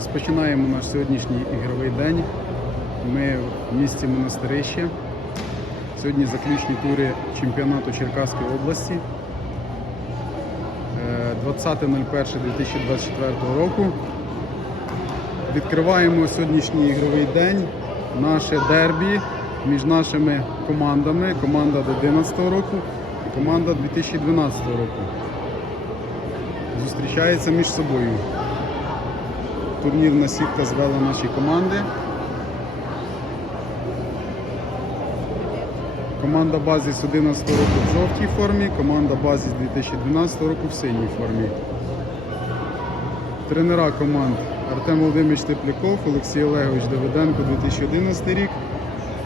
Розпочинаємо наш сьогоднішній ігровий день. Ми в місті Монастирище. Сьогодні заключні тури чемпіонату Черкаської області. Е, 20.01.2024 року. Відкриваємо сьогоднішній ігровий день. Наше дербі між нашими командами. Команда 2011 року і команда 2012 року. Зустрічаються між собою. Турнірна сітка звела наші команди. Команда базі з 11 року в жовтій формі, команда базі з 2012 року в синій формі. Тренера команд Артем Володимирович Тепляков, Олексій Олегович Давиденко 2011 рік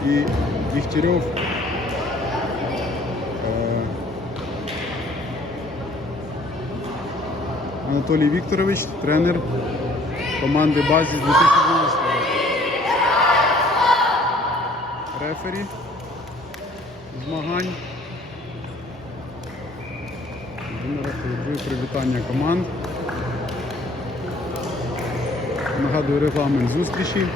і Дігтярьов е, Анатолій Вікторович, тренер команди базі з 2012 року. Рефері змагань. Холодує привітання команд. Нагадую регламент зустрічі.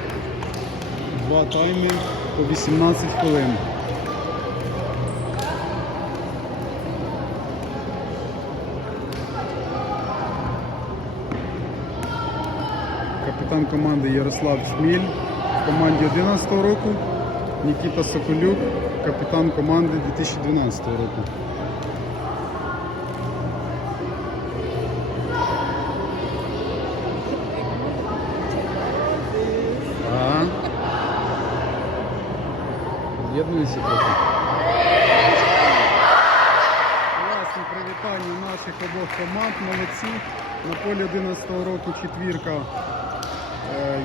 Два тайми по 18 хвилин. Капітан команди Ярослав Шміль в команді 11 року. Нікіта Соколюк, капітан команди 2012 року. Класні привітання наших обох команд, молодці. На полі 11 року четвірка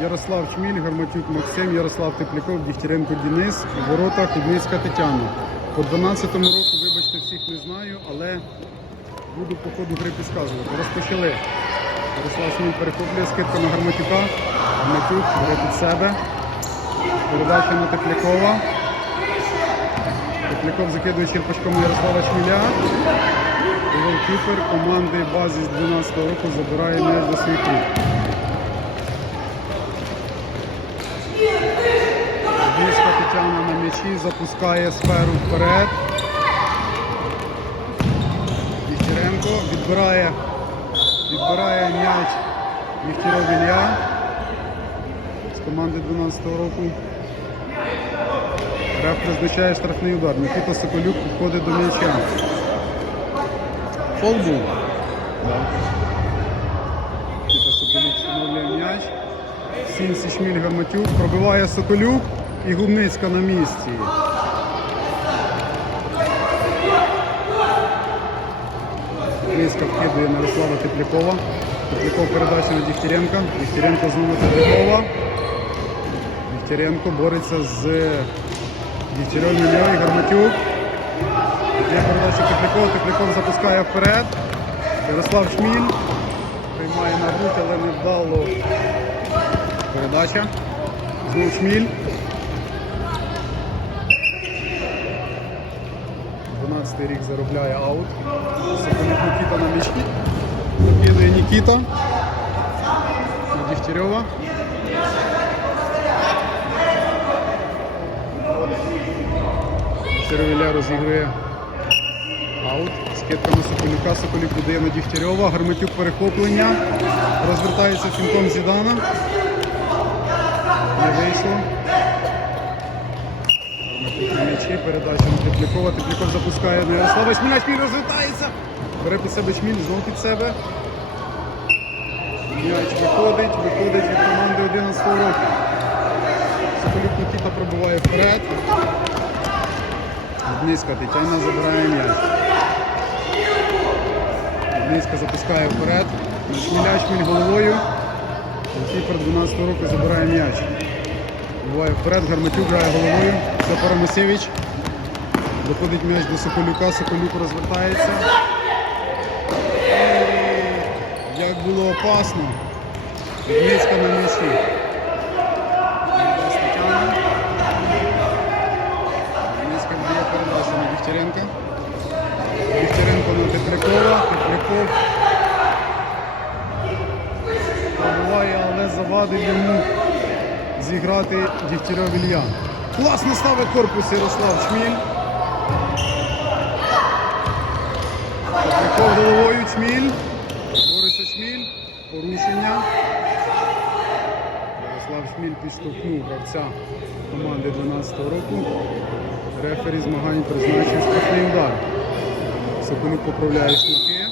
Ярослав Чміль, Гарматюк Максим, Ярослав Тепляков, Дігтяренко Денис, у воротах Кудницька Тетяна. По 12-му року, вибачте, всіх не знаю, але буду по ходу гри підказувати. Розпочали. Ярослав Чміль перехоплює скидка на Гарматюка. Гарматюк бере під себе. Передача на Теплякова. Тепляков закидує черпачком Ярослава Чміля. Голкіпер команди базі з 12-го року забирає м'яч до своїх рук. Дійська Тетяна на м'ячі запускає сферу вперед. Дігтяренко відбирає, відбирає м'яч Дігтяров Ілля з команди 12 року. Реф призначає штрафний удар. Микита Соколюк підходить до м'яча. Фол був. Микита Соколюк встановлює м'яч. Сінсі Шміль Гарматюк пробиває Соколюк і Губницька на місці. Губницька вкидує на Ярослава Теплякова. Тепляков передача на Дігтяренка. Дігтяренко знову Теплякова. Дігтяренко бореться з Дігтярем Іллею. Гарматюк. Є передача Теплякова. Тепляков запускає вперед. Ярослав Шміль приймає на грудь, але не вдало передача. Знову Шміль. 12 рік заробляє аут. Соколюк Нікіта на м'ячі. Накидує Нікіта. Дігтярьова. Червіля розігрує аут. Скидка на Соколюка. Соколюк віддає на Дігтярьова. Гарматюк перехоплення. Розвертається фінком Зідана. Не вийшло. М'ячі. Передача на Теплякова. Тепляков запускає на Ярослава. Шміля. Шміль розвертається. Бере під себе Шміль. Знову під себе. М'яч виходить. Виходить від команди 11 року. Соколюк Нікіта пробиває вперед. Дниська Тетяна забирає м'яч. Дниська запускає вперед. Шміля Шміль головою. Кіпер 12 року забирає м'яч. Буває вперед, Гарматюк грає головою. Це Парамасєвич. Доходить м'яч до Соколюка, Соколюк розвертається. І Як було опасно. Дниська на Тетяна. Дниська віддає передачу на Дігтяренка. Дігтяренко на Теплякова. Тепляков пробиває, але завадив йому зіграти Дігтярьов Ілля. Класно ставить корпус Ярослав Чміль. Прикол головою Чміль. Бореться Чміль. Порушення. Ярослав Шміль підштовхнув гравця команди 12 року. Рефері змагань призначив страшний удар. Соколюк поправляє шнурки.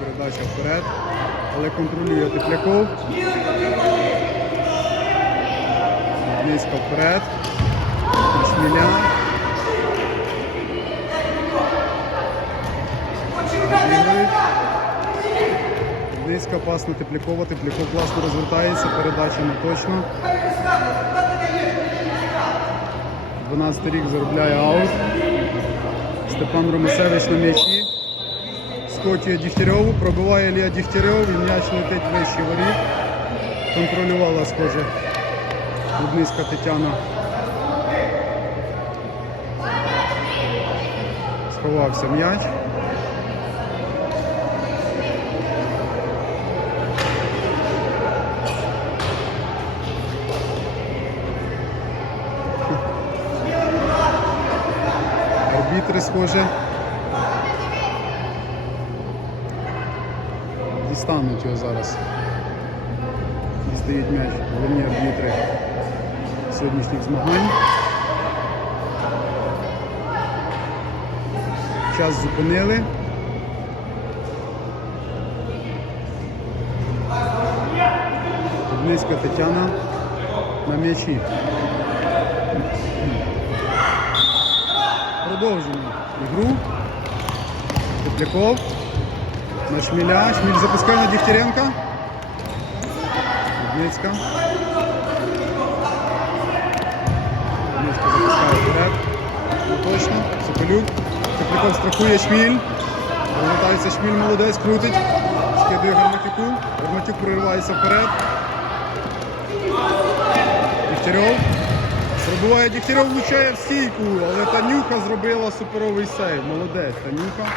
Передача вперед. Але контролює Тепляков. Низько вперед. Шміля. Розігрують. Пас на Теплякова. Тепляков класно розвертається. Передача не точно. 12 рік заробляє аут. Степан Ромасевич на м'ячі. Скотує Дігтярьову, пробиває Ілля Дігтярьов і м'яч летить вище воріт. Контролювала, схоже, Дудницька Тетяна. Сховався м'яч. Арбітри, схоже. Дістануть його зараз. Дістають м'яч головні арбітри сьогоднішніх змагань. Час зупинили. Дубницька Тетяна на м'ячі. Продовжуємо ігру. Тепляков. На Шміля. Шміль запускає на Дігтяренка. Дубницька. Дубницька запускає вперед. Не точно. Соколюк. Тепляков страхує Шміль. Повертається Шміль, молодець, крутить. Скидує Гарматюку. Гарматюк проривається вперед. Дігтярьов. Пробуває Дігтярьов, влучає в стійку, але Танюка зробила суперовий сейв. Молодець, Танюка.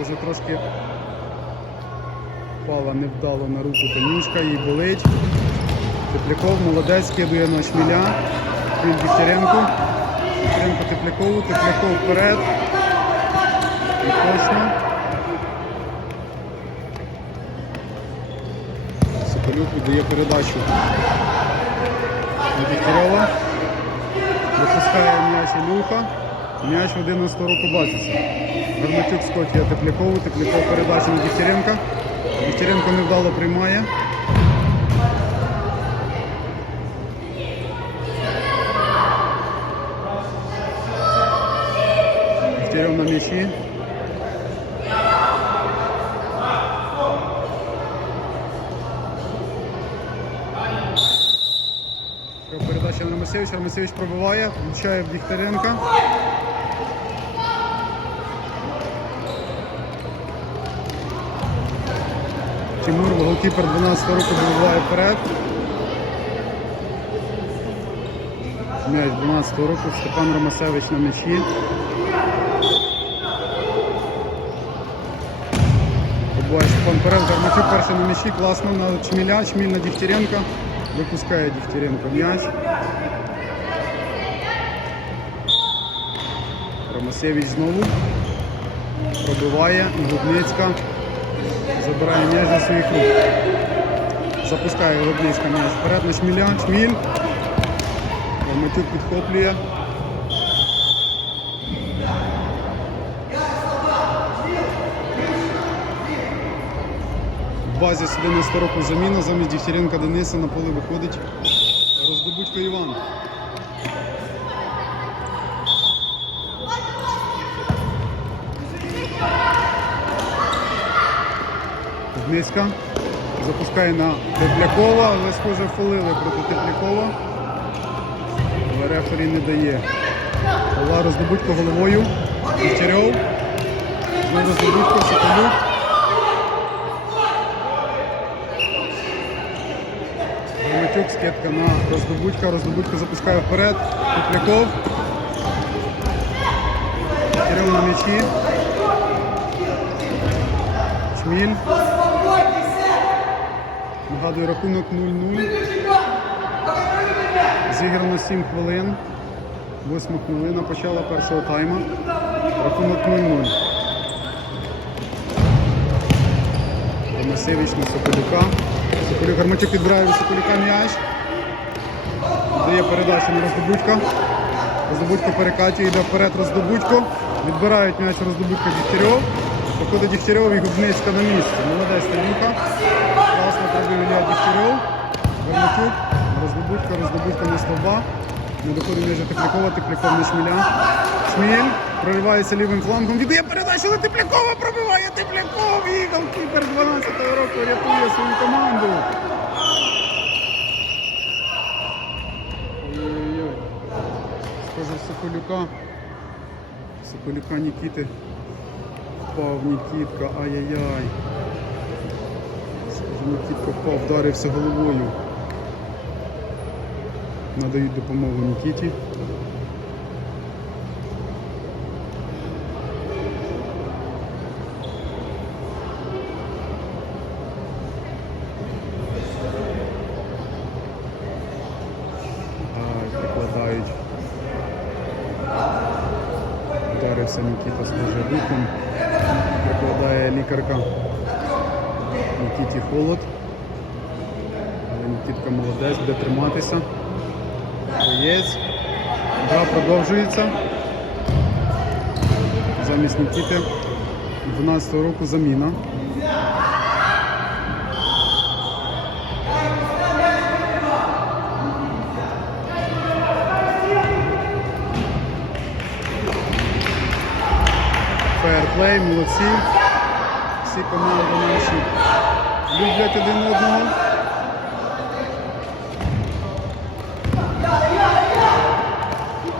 Схоже, трошки впала невдало на руку Танюшка, їй болить. Тепляков, молодець, скидує на шміля. Він Дігтяренко. Дігтяренко Теплякову, Тепляков вперед. І точно. Соколюк віддає передачу на Випускає м'яч Ілюха. М'яч в 11 року бачиться. Гарматюк скотує Теплякову. Тепляков передача на Дігтяренка. Дігтяренко невдало приймає. Дігтярьов на м'ячі. Передача на Ромасевича. Ромасевич пробиває, влучає в Дігтяренка. Тимур, голкіпер 12 року вибиває вперед. М'яч 12 року, Степан Ромасевич на м'ячі. Побуває Степан вперед, Гарматюк перший на м'ячі, класно на Чміля, Чміль на Дігтяренка. Випускає Дігтяренко м'яч. Ромасевич знову. Пробиває. Гудницька. Забирає м'яч за своїх рук. Запускає Гудницька м'яч вперед на Шміля. Шміль. Роматюк підхоплює. В базі з 11 року заміна замість Дігтяренка Дениса на поле виходить Роздобудько Іван. Дниська запускає на Теплякова, але схоже фолили проти Теплякова. Але рефері не дає. Павла Роздобудько головою. Дігтярьов. Знову Роздобудько, Соколюк. Громатюк, скидка на Роздобудька. Роздобудька запускає вперед. Тепляков. Кирил на м'ячі. Шміль. Нагадую, рахунок 0-0. Зіграно 7 хвилин. Восьма хвилина почала першого тайма. Рахунок 0-0. Томасевич на Соколюка. Соколюк Гарматюк підбирає від Соколюка м'яч. Дає передачу на Роздобудька. Роздобудько перекатює, йде вперед Роздобудько. Відбирають м'яч Роздобудько Дігтярьов. Виходить Дігтярьов і Губницька на місці. Молодець Табюка. Ілля Дігтярьов. Гарматюк. Роздобудько, Роздобудько на стовба. Не доходить між Теплякова, Тепляков на Шміля. Шміль проривається лівим флангом. Віддає передачу на Теплякова, пробиває Тепляков. І голкіпер 12-го року рятує свою команду. Ой-ой-ой. В Соколюка. Соколюка Нікіти. Впав Нікітка, ай-яй-яй. Схоже, пропав, вдарився головою. Надають допомогу Нікіті. Нікіті холод. Нікітка молодець, буде триматися. Боєць. Гра продовжується. Замість Нікіти 12 року заміна. Фейерплей, молодці. Всі команди наші люблять один одного.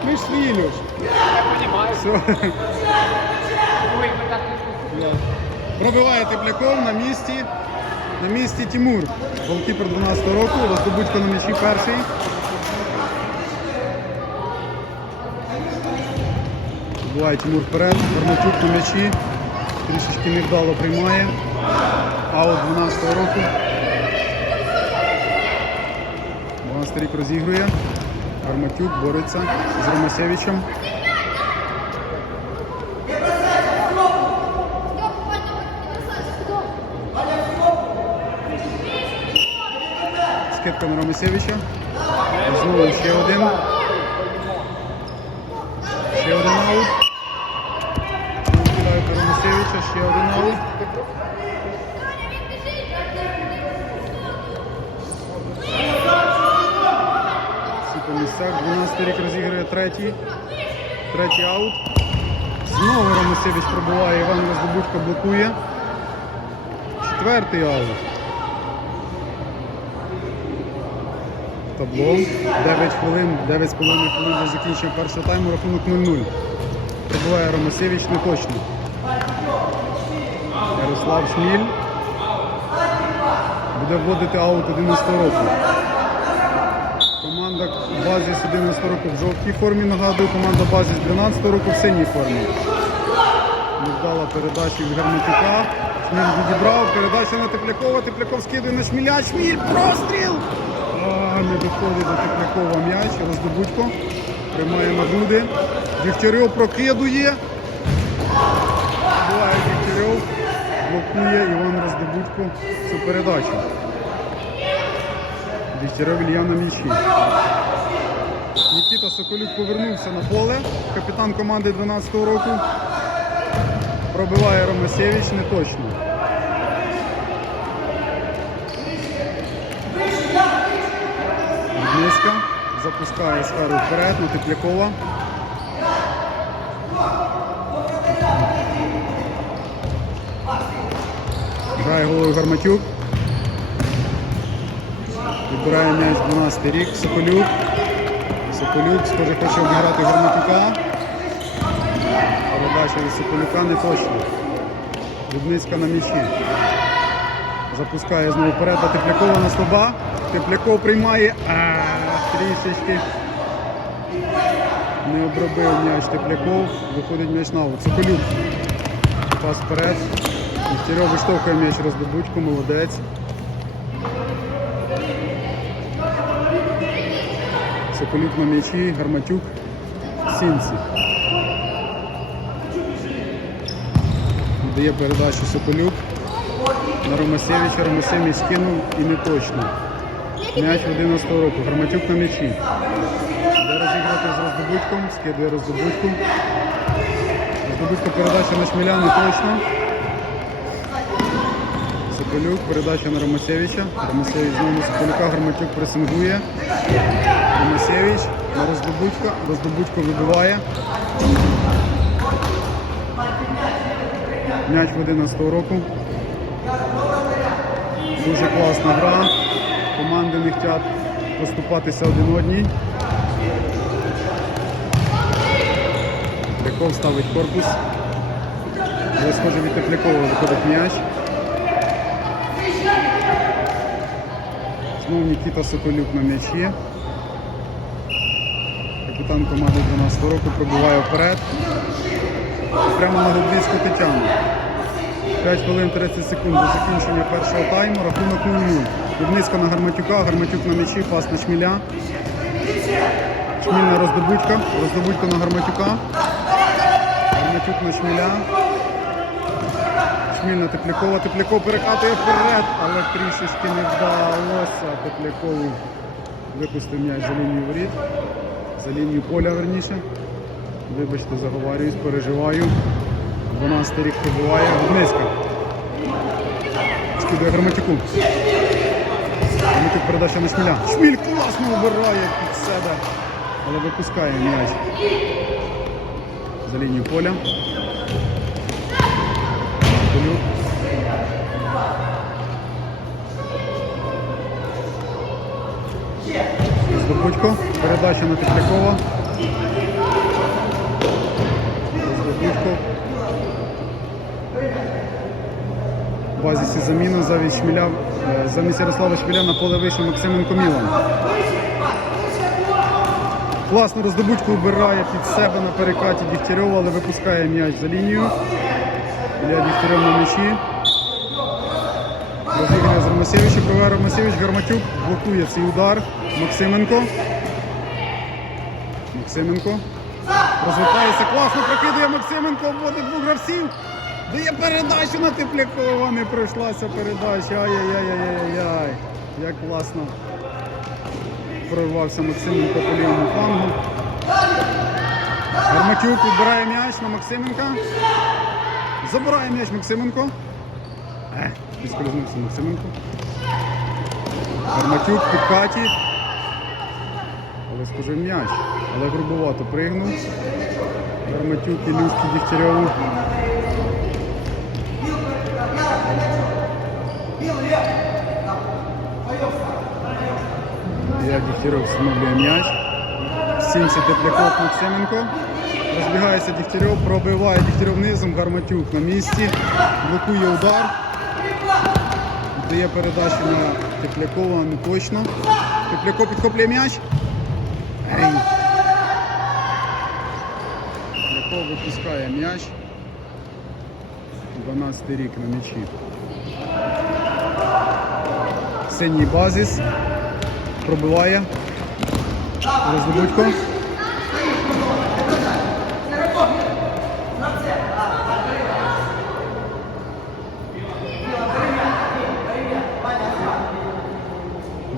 Ми ж свої, Льош. Все. Да. Пробиває Тепляков на місці. На місці Тимур. Голкіпер 12 року, роздобудько на м'ячі перший. Буває Тимур вперед, Гарматюк на м'ячі. Трішечки невдало приймає. Аут 12 року. 12 рік розігрує. Гарматюк бореться з Ромасевичем. Скидка на Ромасевича. Знову ще один. Ще один аут. Кидають ще один аут. Місцях. 12 рік розіграє третій. Третій аут. Знову Ромасевич пробиває, Іван Роздобудько блокує. Четвертий аут. Табло. 9 хвилин, 9,5 хвилин до закінчення першого тайму, рахунок 0-0. Пробиває Ромасевич не точно. Ярослав Шміль. Буде вводити аут 11 року. Команда Базіс 11 року в жовтій формі, нагадую, команда Базіс 12 року в синій формі. Невдала передача від Гарматюка. Шміль відібрав, передача на Теплякова, Тепляков скидує на Шміля, Шміль, простріл! А, не доходить до Теплякова м'яч, роздобудько. Приймає на груди. Дігтярьов прокидує. Буває Дігтярьов. Блокує Іван Роздобудько цю передачу. Дігтярьов Ілья на м'ячі. Нікіта Соколюк повернувся на поле. Капітан команди 12-го року. Пробиває Ромасевич не точно. Дмиська запускає Схару вперед на Теплякова. Грає головою Гарматюк. Відбирає м'яч 12 рік. Соколюк. Соколюк, схоже, хоче обіграти Гарматюка. Передача від Соколюка не точно. Дубницька на м'ячі. Запускає знову вперед до Теплякова на слаба. Тепляков приймає. А, трішечки. Не обробив м'яч Тепляков. Виходить м'яч на аут. Соколюк. Пас вперед. Дігтярьов виштовхує м'яч роздобудьку, молодець. Соколюк на м'ячі, Гарматюк, Сінці. Дає передачу Соколюк. На Ромасевича. Ромасевич скинув і не точно. М'яч 11 року. Гарматюк на м'ячі. Де розіграти з роздобудьком, скидує роздобудьку. Роздобудька передача на Шміля не точно. Соколюк, передача на Ромасевича. Ромасевич знову на Соколюка, Гарматюк пресингує. Ромасевич на роздобудька. Роздобудько вибиває. М'яч в 11 року. Дуже класна гра. Команди не хочуть поступатися один одній. Тепляков ставить корпус. Але схоже від Теплякова виходить м'яч. Знову Нікіта Соколюк на м'ячі. Капітан команди 12 року пробиває вперед. Прямо на Рублівську Тетяну. 5 хвилин 30 секунд до закінчення першого тайму. Рахунок 0-0. Дубницька на Гарматюка, Гарматюк на м'ячі, пас на Шміля. Шміль на роздобудька, роздобудька на Гарматюка. Гарматюк на Шміля. На Теплякова. Тепляков перекатує вперед, але трішечки не вдалося. Теплякову випустив м'яч за лінію воріт. За лінію поля верніше. Вибачте, заговарююсь, переживаю. 12 рік прибуває. Дубницька. Скидує Гарматюку. Гарматюк передача на Шміля. Шміль класно обирає під себе, але випускає м'яч за лінію поля. Здобудько. Передача на. В базісі заміна замість Шміля, е, замість Ярослава Шміля на поле вийшов Максименко Мілан. Класно роздобудьку вбирає під себе на перекаті Дігтярьова, але випускає м'яч за лінію. Ілля Дігтярьов на м'ячі. Розіграє з Ромасевича, проведе Ромасевич, Гарматюк блокує цей удар. Максименко. Максименко. Розвертається класно, прокидує Максименко, вводить двох гравців. Дає передачу на Теплякова, не пройшлася передача. Ай-яй-яй-яй-яй. Як класно прорвався Максименко по лівому флангу. Гарматюк відбирає м'яч на Максименка. Забирає м'яч Максименко. Ех, підскользнувся Максименко. Гарматюк в підкаті. Але схожий м'яч. Але грубовато пригнув. Гарматюк і Люський Дігтярьову. Я Дігтярьов встановлює м'яч. Сінці Тепляков Максименко. Розбігається Дігтярьов, пробиває Дігтярьов низом, Гарматюк на місці, блокує удар. Дає передачу на Теплякова, не точно. Тепляков підхоплює м'яч. Ей. Тепляков випускає м'яч. 12 рік на м'ячі. Синій базіс. Пробиває. Роздобудько.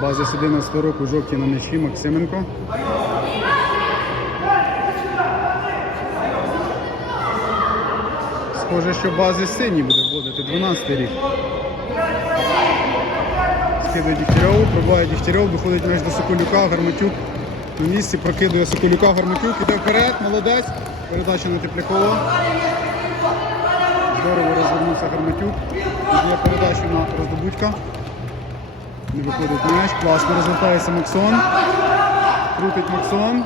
База з 11 року жовті на м'ячі Максименко. Схоже, що бази сині буде вводити 12 рік. Скидує Дігтярьову, пробиває Дігтярьов, виходить м'яч до Соколюка, Гарматюк на місці, прокидує Соколюка, Гарматюк, іде вперед, молодець. Передача на Теплякова. Здорово розвернувся Гарматюк. Є передачу на роздобудька. Не виходить м'яч, класно розвертається Максон. Крутить Максон.